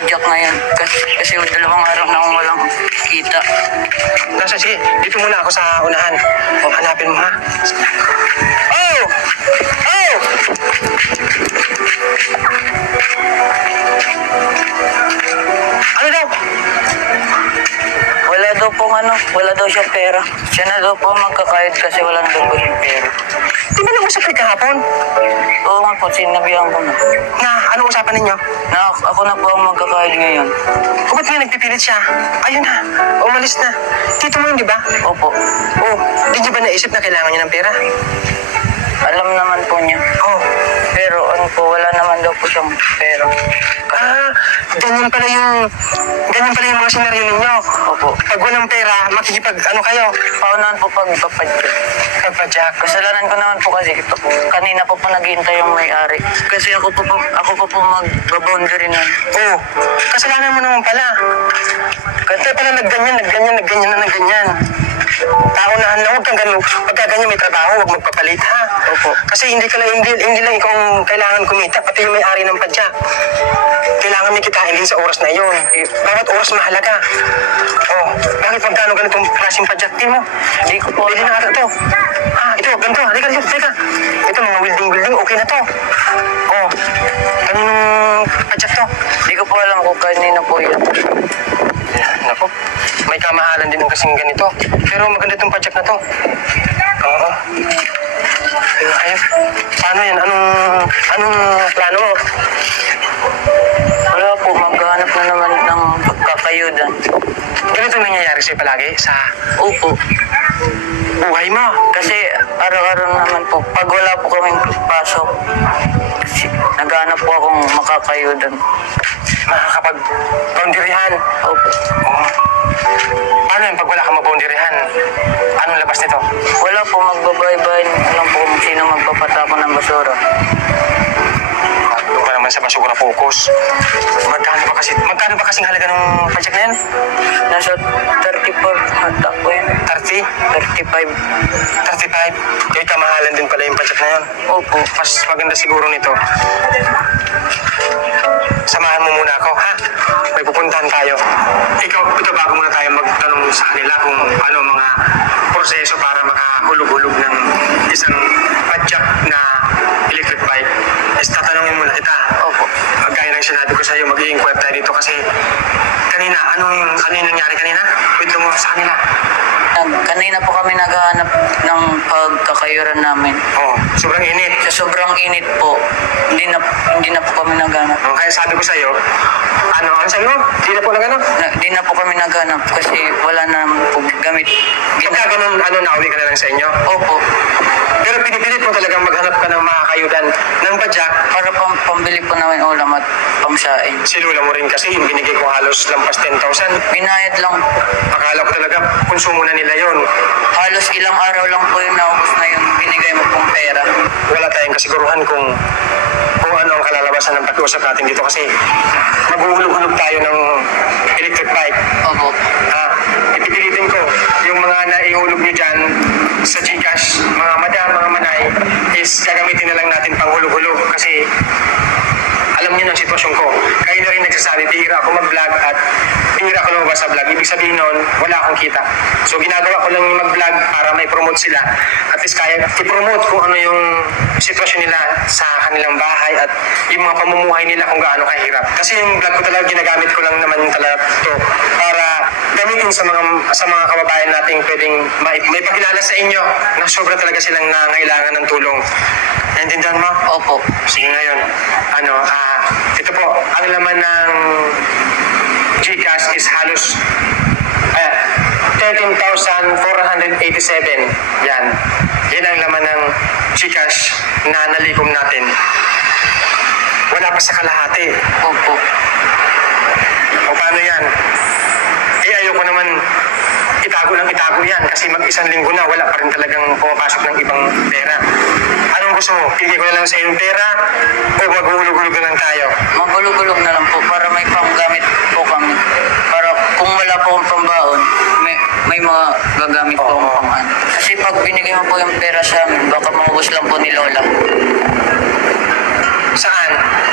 padyak ngayon. Kasi dalawang araw na akong walang kita. Sige, dito muna ako sa unahan. O, hanapin mo ha. Oh! Oh! Ano daw? Wala daw siyang pera. Siya na daw po magkakayod kasi wala na daw po yung pera. Di ba nag-usap kayo kahapon? Oo nga po, sinabihan ko na. Na, anong usapan ninyo? Na ako na po ang magkakayod ngayon. O ba't nga nagpipilit siya? Ayun na, umalis na. Tito mo yun, di ba? Opo. Oh, di niyo ba naisip na kailangan niya ng pera? Alam naman po niya. Oh, Pero wala naman daw po siyang pera. ganyan pala yung mga senaryo ninyo. Opo. Pag walang pera, ano kayo? Paunahan po pagpapadyak. Pagpadyak. Kasalanan ko naman po kasi ito. Kanina po naghihintay yung may-ari. Kasi ako po mag-boundary na. Oh, kasalanan mo naman pala. Kasi pala nagganyan. Paunahan lang, huwag kang ganun. Pagka ganyan may trabaho, huwag magpapalit ha. Opo. Kasi hindi lang ikaw ang kailangan kumita, pati yung may-ari ng padyak. Kailangan may kitain din sa oras na yun. Bawat oras mahalaga. Oh, bakit magkano ganitong klaseng padyak din mo? Hindi ko po Pwede na ata to. Ito, ganito. Halika. Ito, mga welding, okay na to. Oh, kaninong padyak to? Hindi ko po alam kung kanina po yun. Naku, may kamahalan din ang kasing ganito. Pero maganda itong padyak na to. Oo. Ayos. Paano yan? Anong plano mo? Wala po, maghanap na naman ng pagkakayudan. Ganito nangyayari sa'yo palagi sa Opo. buhay mo. Kasi araw-araw naman po, pag wala po kaming pasok, naghanap po akong makakayudan. Makakapag-boundarihan. Opo. Oo. Paano yan pag wala kang maboundarihan? Anong labas nito? Wala po, magbabaybay lang po kung sino magpapatapon ng basura. Doon ka naman sa basura focus. Magkano ba kasing halaga ng padyak na yan? Nasa 34 hata po yun. 30? 35. 35? Kaya kamahalan din pala yung padyak na yan. Opo. Mas maganda siguro nito. Samahan mo muna ako, ha? May pupuntahan tayo. Ito bago muna tayo magtanong sa kanila kung ano mga proseso para makahulog-hulog ng isang padyak na electric bike. Tatanungin muna kita. Opo. Gaya ng sinabi ko sa iyo, mag-i-inquire tayo dito kasi kanina, ano yung nangyari kanina? Kwento mo sa kanila. Kanina po kami naghahanap ng pagkakayuran namin. Oh, sobrang init. Sa sobrang init po, hindi na po kami naghanap. Kaya sabi ko sa iyo, ano sabi mo? Di na po naghanap? Hindi na po kami naghanap kasi wala na po gamit. Pagka ganun, nauwi ka na lang sa inyo? Opo. Pero pinipilit mo talagang maghanap ka ng makakayudan ng padyak. Para pambili po namin ulam at pamsain. Sinula mo rin kasi yung binigay ko halos lampas 10,000. Binayad lang. Akala ko talaga konsumo na nila yon. Halos ilang araw lang po yung naubos na yung binigay mo pong pera. Wala tayong kasiguruhan kung ano ang kalalabasan ng pag-uusap natin dito kasi maghuhulog-hulog tayo ng electric bike. Opo. Ipipilitin ko yung mga naihulog nyo dyan sa Gcash, mga madam, mga manay, is gagamitin na lang natin pang hulog-hulog kasi alam niyo ng sitwasyon ko. Kayo na rin nagsasabi, bihira ako mag-vlog at bihira ako lumabas sa vlog. Ibig sabihin nun, wala akong kita. So ginagawa ko lang yung mag-vlog para may promote sila. At least kaya i-promote kung ano yung sitwasyon nila sa kanilang bahay at yung mga pamumuhay nila kung gaano kahirap. Kasi yung vlog ko talaga, ginagamit ko lang naman talaga ito para gamitin sa mga kababayan nating pwedeng may pakilala sa inyo na sobra talaga silang nangailangan ng tulong. Naintindihan mo? Opo. Sige ngayon, ito po, ang laman ng Gcash is halos 13,487. Yan. Yan ang laman ng Gcash na nalikom natin. Wala pa sa kalahati. Opo. O paano yan? Ayoko naman itago yan kasi mag-isang linggo na wala pa rin talagang pumapasok ng ibang pera. Anong gusto mo? Pili ko na lang sa iyong pera o maghulog-hulog na lang tayo? Magulog-ulog na lang po para may panggamit po kami. Para kung wala po akong pambaon, may mga gagamit po akong pang. Kasi pag binigay mo po yung pera sa amin, baka maubos lang po ni Lola. Saan?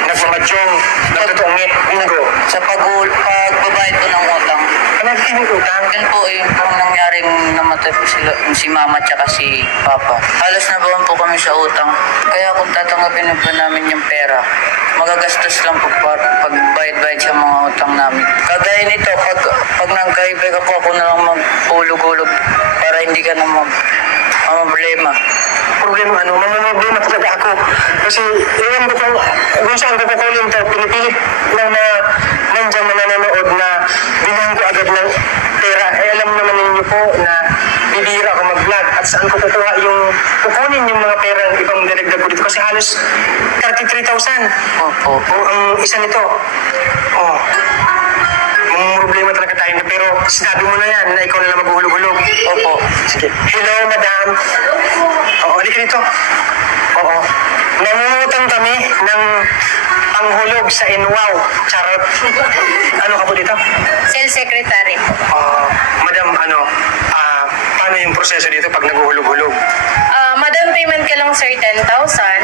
Nagmamadyong, nagtutungit, bingo. Sa pagbabayad po ng utang. Ano yung utang? Yan po yung nangyaring namatay po sila, si mama tsaka si papa. Halos nabawan po kami sa utang. Kaya kung tatanggapin na po namin yung pera, magagastos lang po pagbayad-bayad sa mga utang namin. Kagaya nito, pag nagkaibig ako na lang magpulog-ulog para hindi ka na problema. Problema ano, mamamagdima talaga ako. Kasi iwan ko kung saan ko kukulin to, pinipilit lang na nandiyan na nanonood na bilang ko agad ng pera. Eh alam naman ninyo po na bibira ako mag-vlog at saan ko kukuha kukunin yung mga pera ng ibang dinagdag ko dito. Kasi halos 33,000. Opo. Ang isa nito. Oh. Problema talaga tayo na pero sinabi mo na yan na ikaw na lang maghuhulog-hulog. Opo. Sige. Hello, madam. Oo, halika dito. Oo. Nangungutang kami ng panghulog sa Inwaw. Charot. Ano ka po dito? Sales secretary po. Madam, paano yung proseso dito pag naghuhulog-hulog? Madam payment ka lang sir 10,000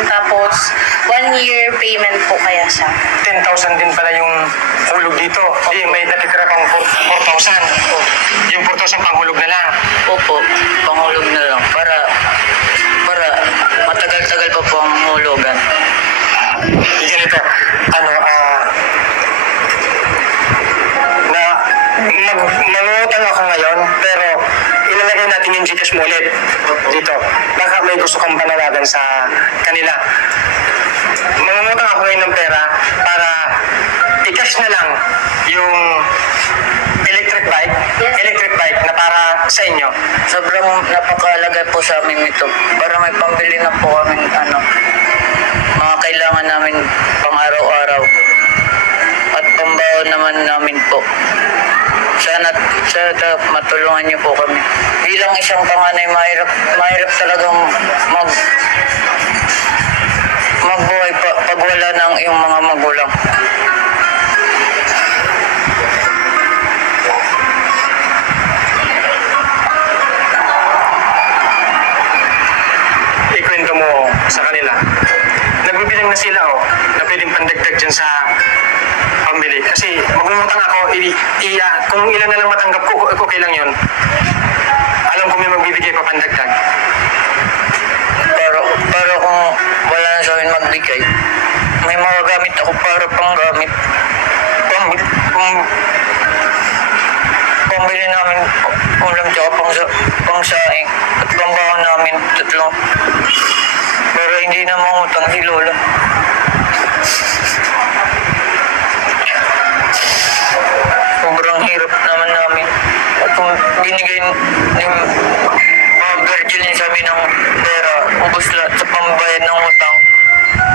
tapos 1 year payment po kaya siya. 10,000 din pala yung hulog dito. Di, may natitira kang 4,000. Yung 4,000 panghulog na lang. Opo. Panghulog na lang. Para matagal-tagal pa po ang hulugan. Ganito, nangungutang ako ngayon, pero ilalagay natin yung Gcash mo ulit dito. Baka may gusto kang panawagan sa kanila. Mangungutang ako ngayon ng pera para i-cash na lang yung electric bike na para sa inyo. Sobrang napakahalaga po sa amin ito. Para may pambili na po kami mga kailangan namin pang araw-araw. At pambaon naman namin po. Sana matulungan niyo po kami. Bilang isang panganay, mahirap talagang magbuhay pag wala ng iyong mga magulang. Ikwento mo sa kanila. Nagbibilang na sila na pwedeng pandagdag dyan sa pambili. Kasi magmumutang ako, kung ilan na lang matanggap ko, okay lang yun. Alam ko may magbibigay pa pandagdag. Para kung wala na sa akin magbigay, may mga gamit ako para panggamit. Pambili namin ulam tsaka pangsaing at pambaon namin tatlo. Para hindi na mangutang si Lola. Sobrang hirap naman namin. At kung binigay ng mga guardian sa amin ng pera, ubos lahat sa pambayad ng utang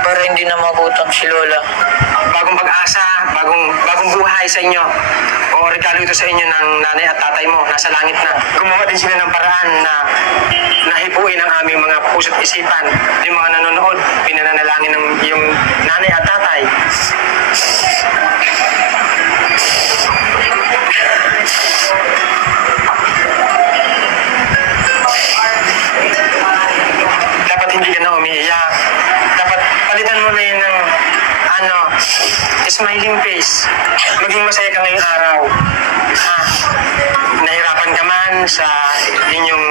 para hindi na magutang si Lola. Bagong pag-asa, bagong buhay sa inyo. O regalo ito sa inyo ng nanay at tatay mo, nasa langit na. Gumawa din sila ng paraan na nahipuin ang aming mga puso't isipan. Yung mga nanonood, pinananalangin ng yung nanay at tatay. Dapat hindi ka na umiiyak. Dapat palitan mo na yun ng smiling face. Maging masaya ka ngayong araw. Nahirapan ka man sa inyong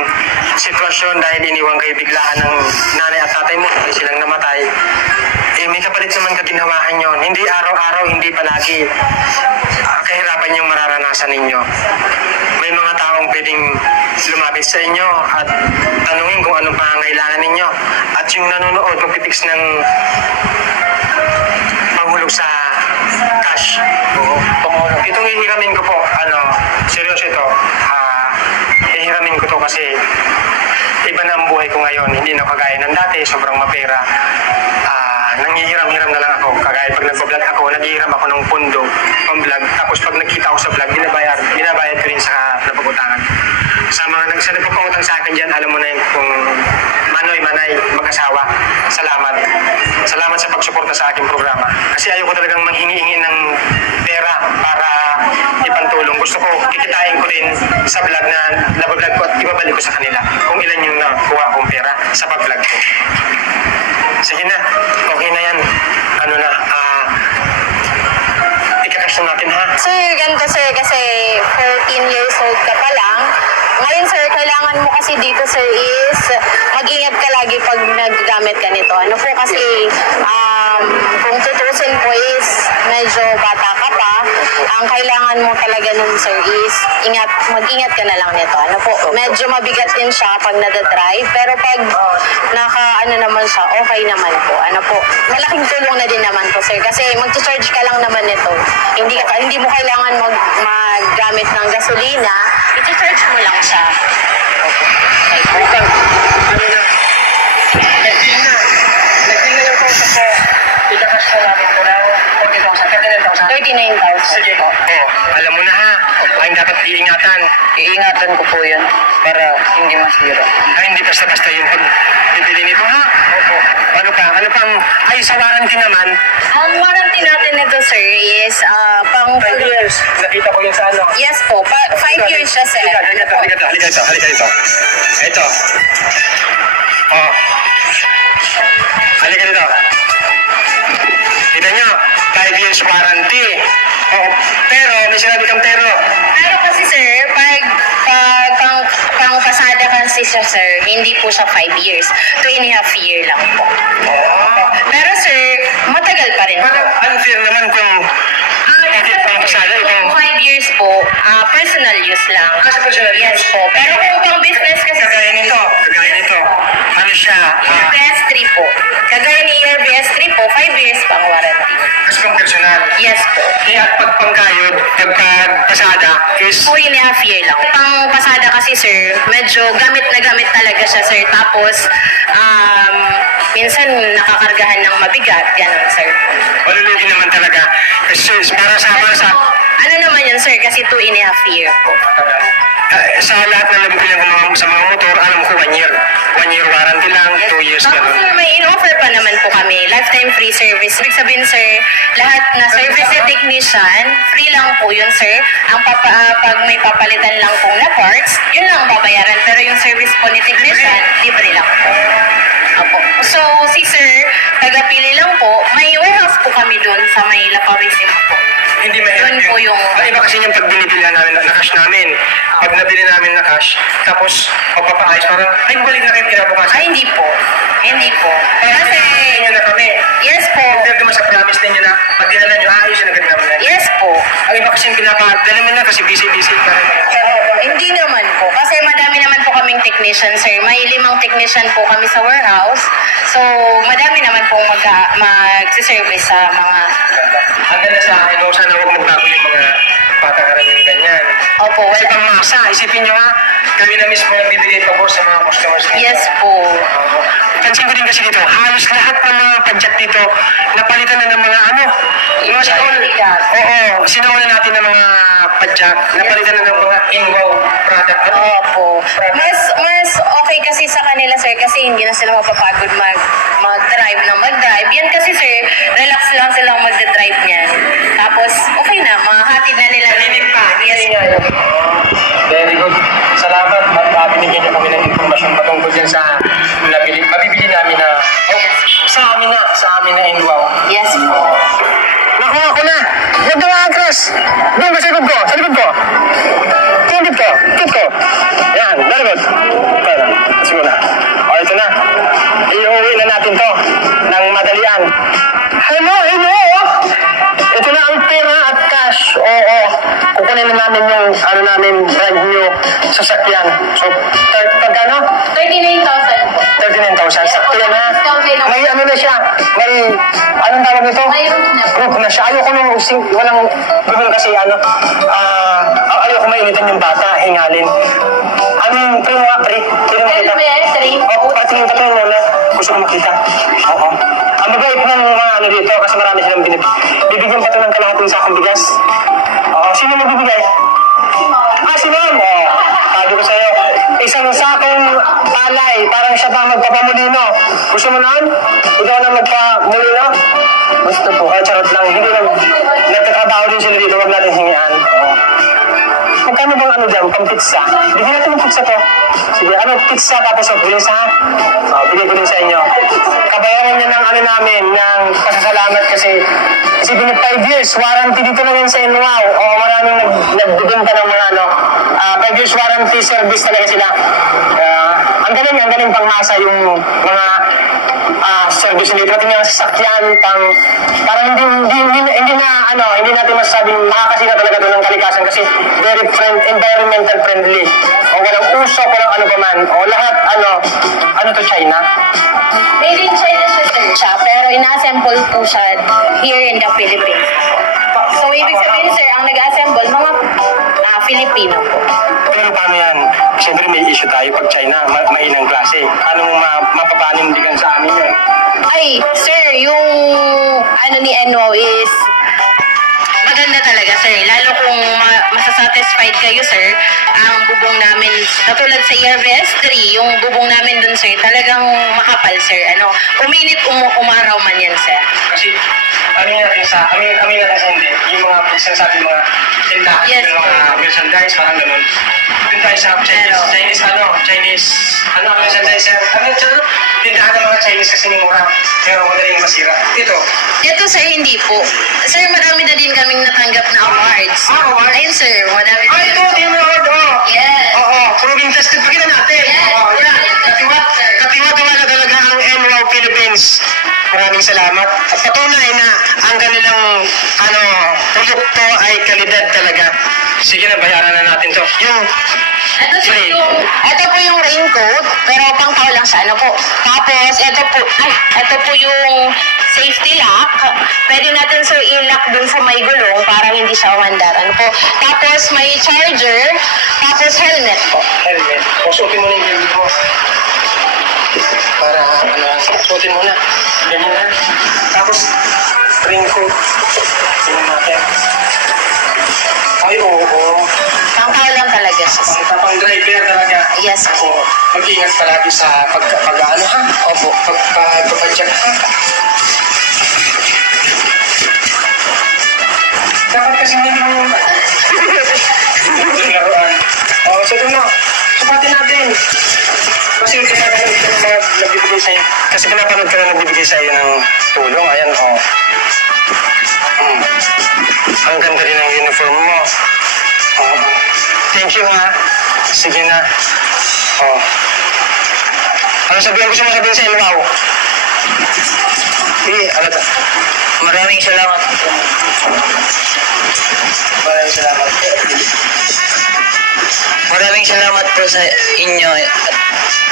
sitwasyon dahil iniwan kayo biglaan ng nanay at tatay mo, hindi silang namatay. May kapalit naman kaginhawahan yon. Hindi araw-araw, hindi palagi. Kahirapan yung mararanasan ninyo. May mga taong pwedeng lumapit sa inyo at tanungin kung anong pangangailangan ninyo. At yung nanonood, magpipix ng panghulog sa cash. Panghulog. Itong hihiramin ko po, seryoso ito. Hihiramin ko to kasi iba na ang buhay ko ngayon. Hindi na kagaya ng dati, sobrang mapera. Nanghihiram-hiram na lang ako. Kagaya pag nagpa-vlog ako, naghihiram ako ng pondo, pang-vlog. Tapos pag nagkita ako sa vlog, binabayad ko rin sa napagutangan. Sa nagpapautang sa akin dyan, alam mo na yun kung manoy-manay, mag-asawa. Salamat. Salamat sa pagsuporta sa aking programa. Kasi ayoko talagang manghingi-hingi ng pera para ipantulong. Gusto ko, kikitain ko din sa vlog na nabablog ko at ibabalik ko sa kanila kung ilan yung nakuha kong pera sa pag-vlog ko. Sige na, okay na yan. Ano na, ika-cash na natin ha. Sir, ganito sir, kasi 14 years old ka pa lang. Ngayon sir, kailangan mo kasi dito sir is mag-ingat ka lagi pag naggamit ka nito. Ano po kasi, kung tutusin po is medyo bata ka pa, ang kailangan mo talaga nun sir is mag-ingat ka na lang nito. Ano po, medyo mabigat din siya pag nadadrive, pero pag naman siya, okay naman po. Ano po, malaking tulong na din naman po sir, kasi mag-charge ka lang naman nito. Hindi mo kailangan maggamit ng gasolina, i-charge mo lang siya. Okay. Wait lang. Ano na? Nag-deal na. Nag-deal na yung kausap ko. Ika-cash na namin ko na 40,000. 39,000. Sige. Alam mo na ha. Ay dapat iingatan. Iingatan ko po yun para hindi masira. Ay hindi basta-basta yung pagbibili nito ha. Ano ka? Ano pang... Ay sa warranty naman. Ang warranty natin nito sir is pang 5 years. Nakita ko yung sa ano. Yes po, 5 years siya sir. Halika dito. Ito. Oh. Halika dito. Kita nyo, 5 years warranty. Oh, pero, may sinabi kang pero. Pero kasi sir, pag pang pasada kasi siya sir, hindi po siya 5 years. 2.5 year lang po. Pero sir, matagal pa rin po. Parang unfair naman kung edit pang pasada. Kung 5 years po, personal use lang. Kasi personal use. Yes po. Pero kung pang business kasi Kagaya nito. Ano siya? ERBS 3 po. Kagaya ni ERBS 3 po, 5 years pang warranty. Kasi pang personal. Yes po. Kaya pag pangkayod, pag pasada is 2.5 year lang. Pang pasada kasi sir, medyo gamit na gamit talaga siya sir. Tapos, minsan nakakargahan ng mabigat. Ganon sir. malulugi naman talaga. Kasi para sa Ano naman yun sir, kasi 2.5 year po. sa lahat ng nabibili ko sa mga motor, alam ko 1 year. 1 year warranty lang, 2 years Tapos ganun. sir, may in-offer pa naman po kami, lifetime free service. Ibig sabihin sir, lahat na service ni technician, free lang po yun sir. Ang pag may papalitan lang po na parts, yun lang ang babayaran. Pero yung service po ni technician, libre lang po. Opo. So, si sir, taga-pili lang po, may warehouse po kami doon sa may Lapawisimo po. Hindi mahirap Yun po yung... Ay, iba kasi yung pag binibilihan namin na cash namin. Pag nabili namin na cash, tapos pagpapaayos, parang, ay, balik na kayo kinabukasan. Ay, hindi po. Hindi po. Kasi, Kasi, na kami. yes po. Compared naman sa promise ninyo na pag dinala nyo, ayos yung agad namin yan. Yes po. Ang iba kasi yung pinapadala mo na kasi busy-busy ka. Hindi naman po. Kasi madami naman po kaming technician, sir. May 5 technician po kami sa warehouse. So, madami naman pong mag-service sa mga... Ang ganda sa akin, sana huwag magbago yung mga patakaran yung ganyan. Opo, Kasi wala. pangmasa, isipin nyo ha, kami na mismo nagbibigay pabor sa mga customers nito. Yes po. Pansin ko din kasi dito, halos lahat ng mga padjak dito, napalitan na ng mga ano, mga Bigat. Oo, sinauna natin ng mga padjak, napalitan na ng mga in-wow product. Opo. Mas okay kasi sa kanila, sir, kasi hindi na sila mapapagod mag-drive na mag-drive. Yan kasi, sir, relax lang silang mag-drive niyan. Tapos, okay na, mahatid na nila. Yes po. Very good. Salamat at binigyan niyo kami ng informasyon patungkol dyan sa mabibili namin na, sa amin na in-wow. Yes po. Nakuha ko na! Huwag na atras! Doon ka sa likod ko! Sa likod ko! Tindit ko! Tindit ko! Yan, very good. Okay na. Sige na. O, ito na. Iuwi na natin to ng madalian. Hello! Ito na ang pera at cash. Oo. Kukunin na namin yung brand new sasakyan. So, pagkano? 39,000 po. 39,000. Sakto yan ha. May ano na siya. May, anong tawag nito? May room na. Group na siya. Ayoko nung walang group kasi ayoko mainitan yung bata, hingalin. Anong pre mo nga, pre? Pre mo makita? Oo, patingin muna. Gusto ko makita. Oo. Ang mabait ng mga ano dito kasi marami silang bibigyan pa ito ng kalahating sakong bigas. Oo, sino magbibigay? Si Ma'am. Sabi ko sa'yo, isang sakong palay, parang siya pa magpapamulino. Gusto mo nun? Ikaw na magpamulino? Gusto po, charot lang. Hindi lang, nagtatrabaho din sila dito, wag natin hingian. Magkano bang ano dyan, pang pizza. Bigyan natin ng pizza to. Sige, ano, pizza tapos bilis ha? Bigay ko din sa inyo. Kabayaran niya ng ano namin, ng pasasalamat kasi 5 years, warranty dito lang yan sa Inwaw. Maraming nagbibenta ng mga 5 years warranty service talaga sila. Ang galing pangmasa yung mga service nila. Pati nga sasakyan, parang hindi natin masasabing makakasira talaga doon ng kalikasan kasi very environmental friendly. Walang usok, walang ano pa man. Lahat, ano to, China? Made in China siya, pero ina-assemble po siya here in the Philippines. So, ibig sabihin, sir, ang nag-assemble, mga Filipino po. Pero paano yan? Siyempre may issue tayo pag China, mainang klase. Paano mo mapapanindigan sa amin yan? Ay, sir, yung ni Enwo is maganda talaga, sir. Lalo kung masasatisfied kayo, sir, ang bubong namin, katulad sa ERVS 3, yung bubong namin dun, sir, talagang makapal, sir. Uminit, umaraw man yan, sir. Kasi amin natin sa hindi. Yung mga sinasabi mga tindahan, Yes, yung mga merchandise, parang ganun. Doon tayo sa Chinese merchandise. Tindahan ng mga Chinese kasi mura. Pero madaling masira. Ito, sir, hindi po. Sir, madami na din kaming natanggap na awards. Awards? Ayun, sir, madami na Ito, yung award, Yes. Proving tested. Pakita natin. Yes. Katiwa-tiwa na talaga ang MWOW Philippines. Maraming salamat. At patunay na ang kanilang produkto ay kalidad talaga. Sige na, bayaran na natin to. Ito po yung raincoat, pero pang tao lang siya. Tapos, ito po yung safety lock. Pwede natin, sir, i-lock dun sa may gulong para hindi siya umandar. Tapos, may charger. Tapos, helmet po. Helmet. Suotin mo na yung helmet mo. Para, suotin mo na. Ganyan na. Tapos, raincoat. Tingnan natin. Ay, oo. Pang tao lang talaga siya, sir. Pang driver talaga. Yes po. Mag-ingat palagi sa pag-ano ha? Opo. Pagpapadyak ha? Dapat kasi hindi mo laruan. So ito na. Supatin natin. Kasi pinapanood ka ng mga nagbibigay sa'yo. Kasi pinapanood ka na nagbibigay sa'yo ng tulong. Ayan, Ang ganda rin ng uniform mo. Thank you ha. Sige na. Ano gusto mo sabihin sa Inwaw? Sige, Maraming salamat. Maraming salamat. Maraming salamat po sa inyo.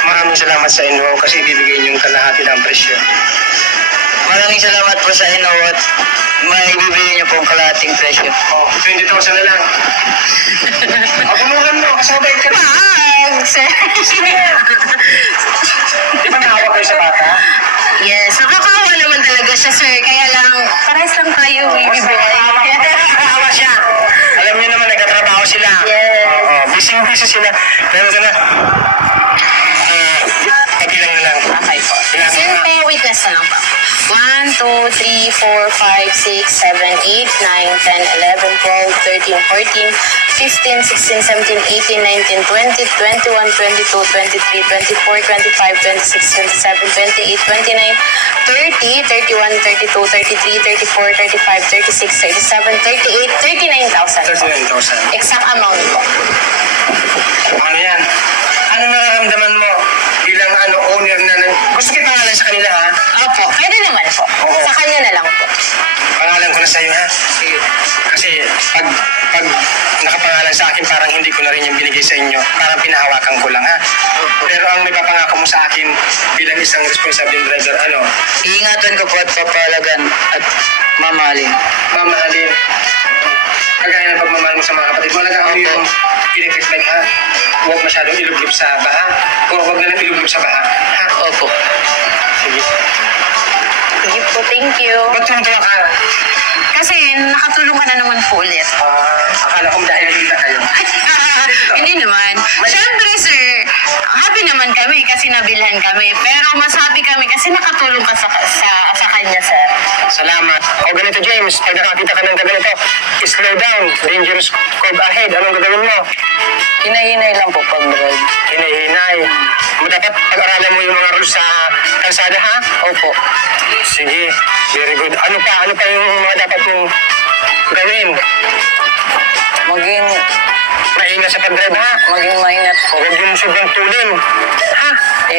Maraming salamat sa Inwaw kasi ibibigay niyo yung kalahati ng presyo. Maraming salamat po sa inyo at may bibigyan niyo po ang kalahating presyo. 20,000 na lang. Kumuhan mo, kasabay ka na. Sir. Di ba nahawak kayo sa bata? Yes, nakakawa naman talaga siya, sir. Kaya lang, parehas lang tayo ibibigay. Nakawa siya. Alam niyo naman, nagkatrabaho sila. Yes. Busy sila. Pero sana, pabilang na lang. Okay po. Bilang Sir, na. may witness na lang po. 1, 2, 3, 4, 5, 6, 7, 8, 9, 10, 11, 12, 13, 14, 15, 16, 17, 18, 19, 20, 21, 22, 23, 24, 25, 26, 27, 28, 29, 30, 31, 32, 33, 34, 35, 36, 37, 38, 39,000. 39,000. Exact amount po. Ano yan? Ano nararamdaman mo bilang owner na gusto ko pangalan sa kanila ha? Opo, pwede naman po. Oo. Sa kanya na lang po. Pangalan ko na sa'yo ha? Sige. Kasi pag nakapangalan sa akin, parang hindi ko na rin yung binigay sa inyo. Parang pinahawakan ko lang ha. Pero ang may papangako mo sa akin bilang isang responsible driver, Iingatan ko po at papalagan at mamahalin. mamahalin. Kagaya ng pagmamahal mo sa mga kapatid mo, alagaan mo yung electric bike ha. Huwag masyadong ilublog sa baha. O huwag na lang ilublog sa baha. Ha? Opo. Sige. Sige po, thank you. Ba't tumatawa ka? Kasi nakatulong ka na naman po ulit. Akala ko dahil kita kayo. Hindi naman. Siyempre, sir, happy naman kami kasi nabilhan kami. Pero masabi kami kasi nakatulong ka sa kanya, sir. Salamat. O ganito James, pag nakakita ka ng ganito, slow down, dangerous curve ahead. Anong gagawin mo? Hinay-hinay lang po pag-drive. Hinay-hinay. Dapat pag-aralan mo yung mga rules sa kalsada, ha? Opo. Sige, very good. Ano pa yung mga dapat mong gawin? Maging Maingat sa pag-drive, ha? maingat po. Huwag yung sobrang tulin. Ha?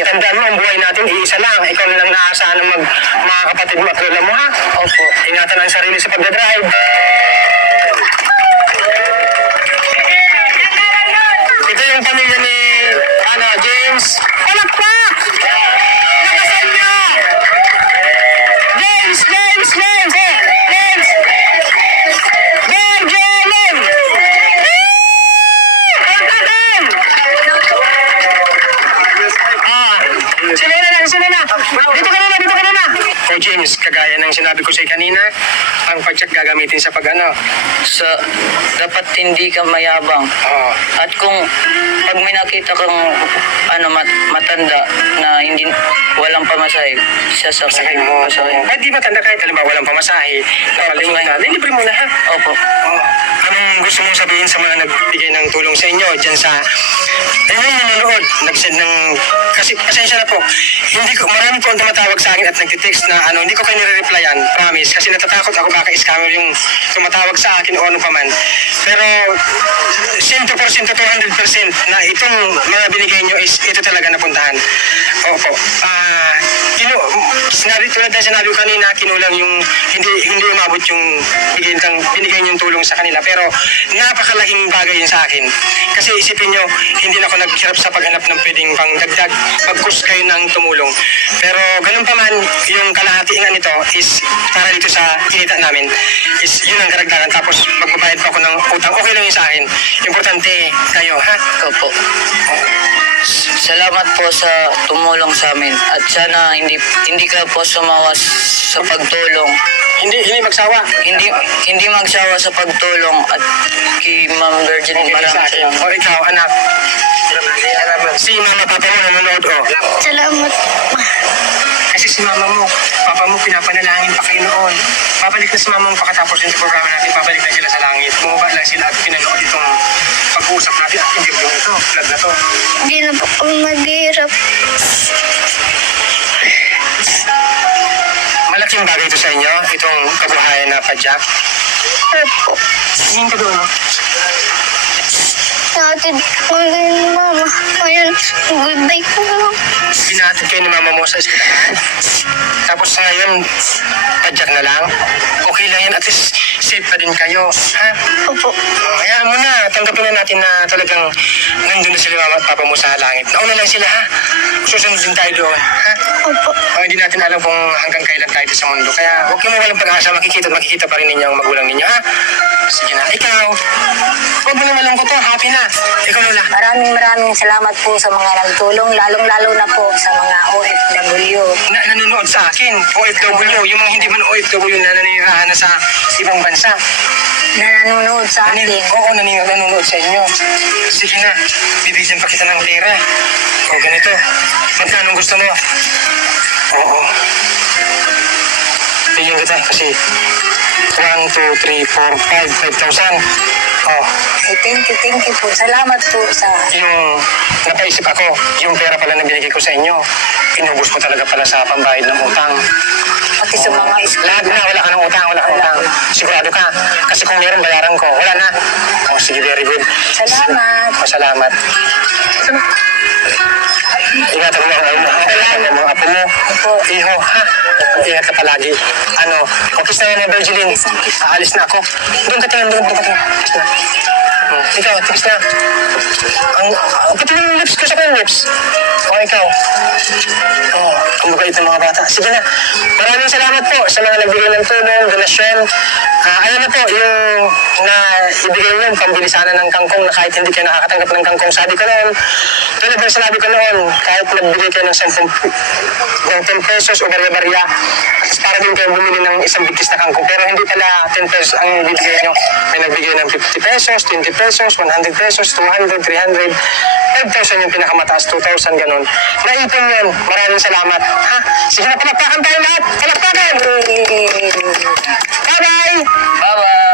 Tandaan mo, ang buhay natin, iisa lang. Ikaw na lang naasahan ng mga kapatid mo at lola mo, ha? Opo. Ingatan ang sarili sa pag-drive. Ito yung pamilya ni James. Palakpak! Lakasan niyo! James! James! James! James! James! Pagdating! Sino na? Dito ka na! O James, kagaya ng sinabi ko sa'yo kanina, ang pag-check gagamitin sa pag-ano. Dapat hindi ka mayabang. Oo. At kung pag may nakita kang matanda na walang pamasahe, Sakay sasakay mo. Masakay. Ay, di matanda kahit halimbawa walang pamasahe. Nakalimutan. Libre mo na, ha? Opo. Anong gusto mong sabihin sa mga nagbigay ng tulong sa inyo dyan sa ayun yung nanonood, nag-send ng kasi pasensya na po, marami po ang tumatawag sa akin at nagtitext na hindi ko kayo nire-replyan, promise, kasi natatakot ako baka scammer yung tumatawag sa akin o ano pa man. Pero 100% to 200% na itong mga binigay nyo is ito talaga napuntahan. Opo. Tulad na sinabi ko kanina, kinulang yung hindi umabot yung binigay nyo yung tulong sa kanila. Pero napakalaking bagay yun sa akin. Kasi isipin nyo, hindi na ako naghirap sa paghanap ng pwedeng pang dagdag. Mag-push kayo ng tumulong. Pero ganun pa man, yung kalahatiin nito is para dito sa kinita namin. Is yun ang karagdagan. Tapos magbabayad pa ako ng utang. Okay lang yun sa akin. Importante kayo, ha? Opo. Salamat po sa tumulong sa amin. At sana hindi ka po sumawa sa pagtulong. Hindi magsawa. Hindi magsawa sa pagtulong at kay Ma'am Virgin Maraming sa akin. salamat. O ikaw, anak. Si mama, papa mo nanonood, Salamat. Kasi si mama mo, papa mo, pinapanalangin pa kayo noon. Babalik na si mama mo pagkatapos yung programa natin, babalik na sila sa langit. Bumaba lang sila at pinanood itong pag-uusap natin at interview ito, vlog na to. Hindi na po kami maghihirap. Malaking bagay ito sa inyo, itong kabuhayan na padyak. Opo. Tingin ka doon. Natin ko ng mama. Ngayon, goodbye ko lang. Binahatid kayo ni mama mo sa eskwelahan. Tapos ngayon, padyak na lang. Okay lang yan, at least safe pa din kayo. Ha? Opo. Kaya mo na, tanggapin na natin na talagang nandun na sila mama at papa mo sa langit. Nauna lang sila, ha? Susunod din tayo doon, ha? Opo. Hindi natin alam kung hanggang kailan tayo sa mundo. Kaya huwag kayo walang pag-asa, makikita pa rin ninyo ang magulang ninyo, ha? Sige na, ikaw. Huwag mo na malungkot to, happy na. Ikaw, Lola. Maraming salamat po sa mga nagtulong, lalong-lalo na po sa mga OFW. Nanonood sa akin, OFW, yung mga hindi man OFW na naninirahan na sa ibang bansa. Na nanonood sa akin. Oo, nanonood sa inyo. Sige na, bibigyan pa kita ng pera. O ganito, magkano gusto mo? Oo. Bigyan kita kasi 1, 2, 3, 4, 5, 5,000. Oh, Ay, thank you po. Salamat po sa... yung napaisip ako, yung pera pala na binigay ko sa inyo, inubos ko talaga pala sa pambayad ng utang. Pati sa mga Lahat na, wala ka ng utang, wala ka ng utang. Sigurado ka, kasi kung meron bayaran ko, wala na. Oh, sige, very good. Salamat. Salamat. Ingatan mo ang mga apo mo. Iho, ha? Ingat ka palagi. Kiss na yan ni Virgilin. Aalis na ako. Doon ka tingin, doon ka tingin. Kiss na. Ikaw, kiss na. Pati yung lips ko sa kong lips. Ikaw. Ang bugay ng mga bata. Sige na. Maraming salamat po sa mga nagbigay ng tulong, donasyon. Ayun na po, yung na ibigay nyo, pambili sana ng kangkong na kahit hindi kayo nakakatanggap ng kangkong. Sabi ko noon, tulad ng sinabi ko noon, kahit nagbigay kayo ng 10 pesos o barya-barya, para din kayo bumili ng isang bigkis na kangkong. Pero hindi pala 10 pesos ang bibigay nyo. May nagbigay ng 50 pesos, 20 pesos, 100 pesos, 200, 300, 5,000 yung pinakamataas, 2,000 ganun. Naipon yun. Maraming salamat. Ha? Sige na, palakpakan tayo lahat. Palakpakan! Bye-bye! Bye-bye!